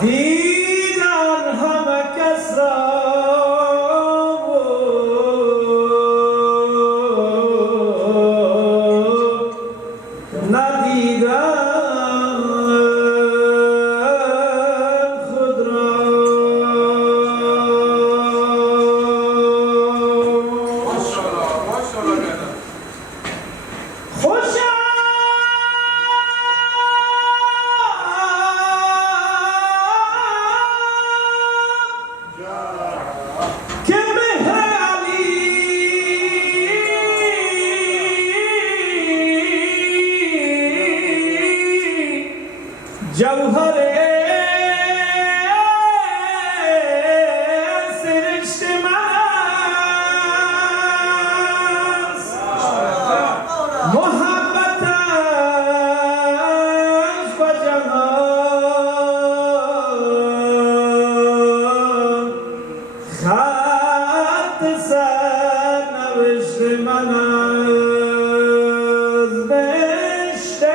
دیدن همه کس را نوشت من از بهشتم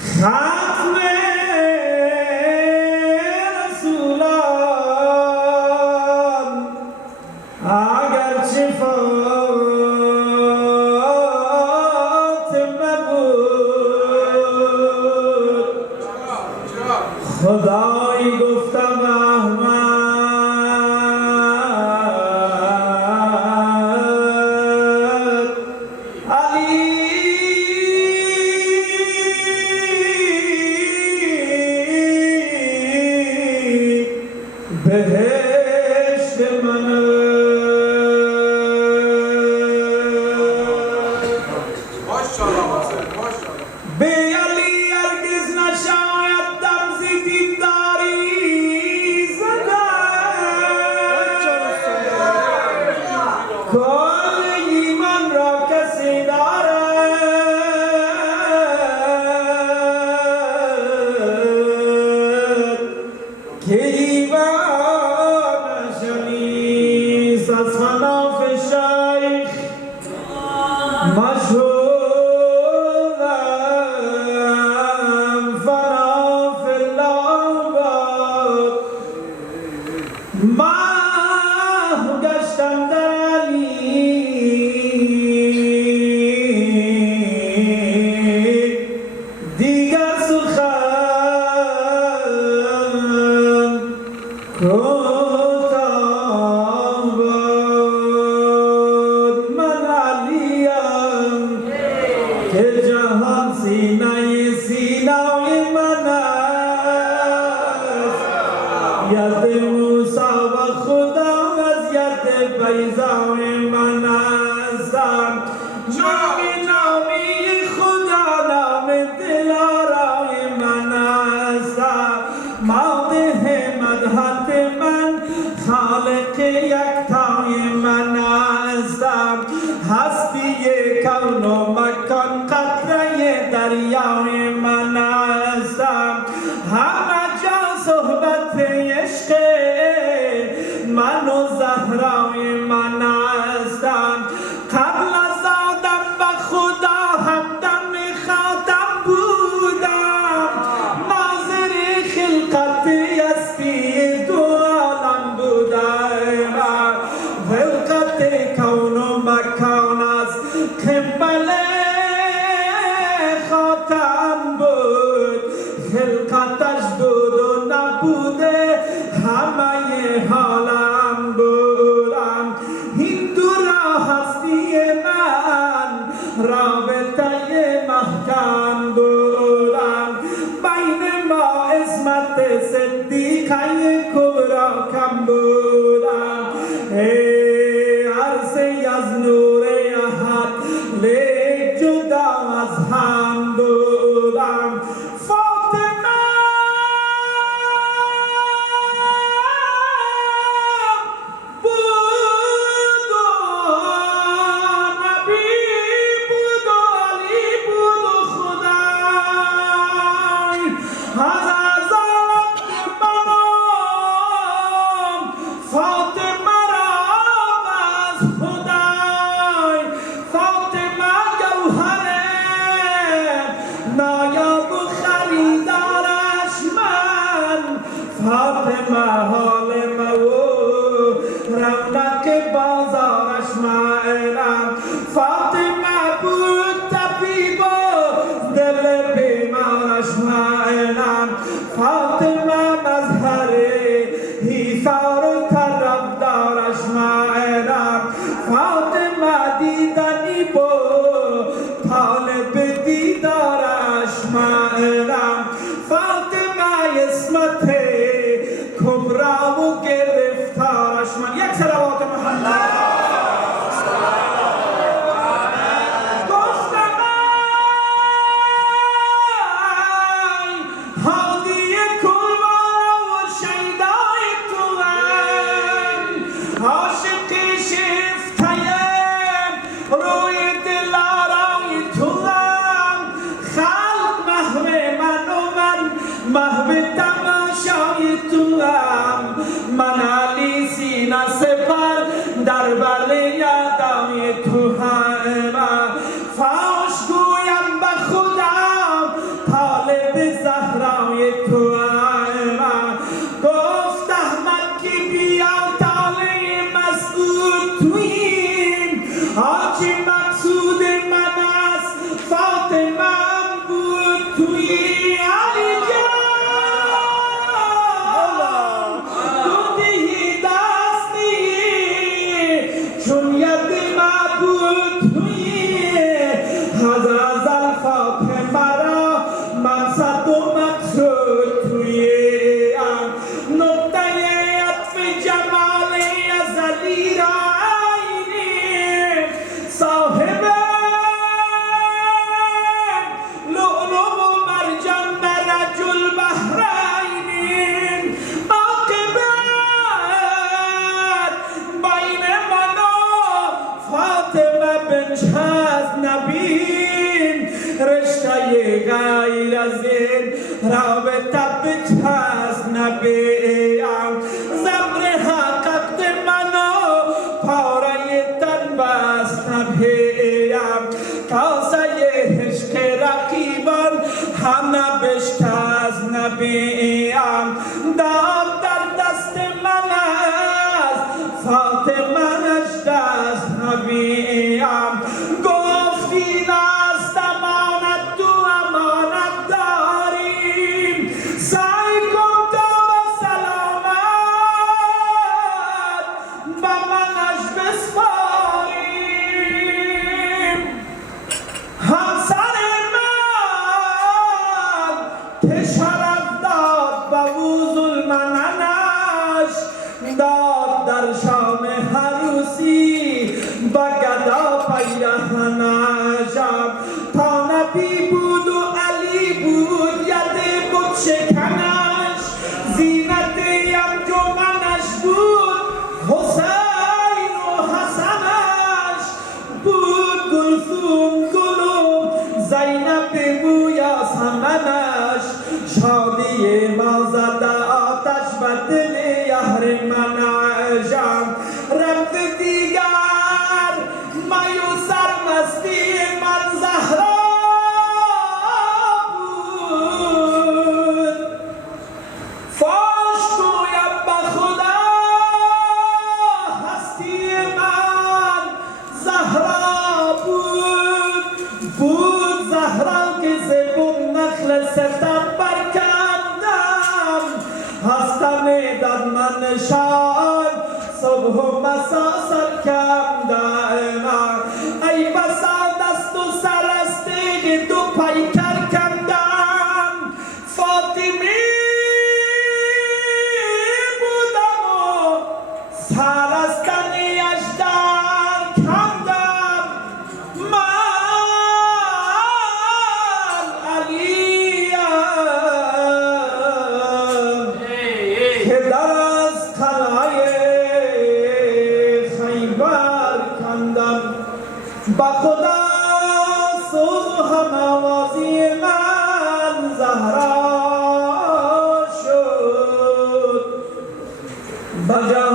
ختم رسولان اگرچه فاطمه بود خدایی گفتم احمد علی بهشت من به علی هرگز نشاید دم ز دینداری زدن کل ایمان را کسی دارد که ایمانش نیست از خلاف شیخ مشهورم فنا فی العباد محو گشتم در علی دیگر سخن کوتاه باد من علیم که جهان سینه سینای من است ید موسی و خدا از ید بیضای من است نامی خدا نام دلارای من است مادح مدحت من خالق یکتای من است هستی کون و مکان قطره دریای من است همه جا صحبت عشق من و زهرای من است قبل از آدم به خدا همدم خاتم بودم ناظر خلقت هستی دو عالم بودم خلقت کون و مکان است قبل خاتم بود خلقتش بود و نبوده همه حالم بودم این دو را هستی من رابطه محکم بودم بین ما عصمت صدیقه کبرا کم بودم عرصه از نور احد لیک جدا از هم بودم فاطمه بود و نبی بود و علی بود و خدای از ازالت منام فاطمه را از خدای فاطمه گوهر نایاب و خریدارش من فاطمه حال مو رونق بازارش منم فاطمه بود طبیب و دل بیمارش منم فاطمه مظهر ایثار و طرف سینه سپر در بر یادم تو همه فاش گویم به خودم طالب زهرای تو همه گفت احمد که بیا طالب مسعود توییم آنچه مقصود من است فاطمه بود تویی علی جان دودی دستی چون ید معبود تویی هزازل فاطمه را مقصد و مقصود تویی نقطه عطف جمال ازلی را عینی صاحب لؤلؤ و مرجان مرج البحرین عاقبت بین من و فاطمه بنت نبین رشته غیر از این رابطه بنت نبیم زمر حققت من و پاره تن بست نبیم کاسه عشق رقیبان همه بشت از نبیم داد در دست من است فاطمه‌اش دست نبیم گفتی است امانت تو امانت داریم سعی کن تا به سلامت به منش بسپاریم همسر من که شرف داد به وضو مننش داد در شام عروسی به گدا پیرهنش تا نبی بود و علی بود ید بود شکنش زینت انجمنش بود حسین و حسنش بود گلثوم گلو زینب بو یاسمنش شادی ما زده آتش به دل اهرمنش رفت دیگر می و سرمستی من زهرا بود فاش گویم به خدا هستی من زهرا بود زهرا که زبون نخل ستم برکندم هستم داد من نشان صبح و مسا سر کندم ای بسا دست و سرستگ دو پیکر کندم فاطمی بودم و سرستنیش در کندم من علیم که در از خلای خیبر کندم با خدا سوز و هموازی من زهرا شد بجا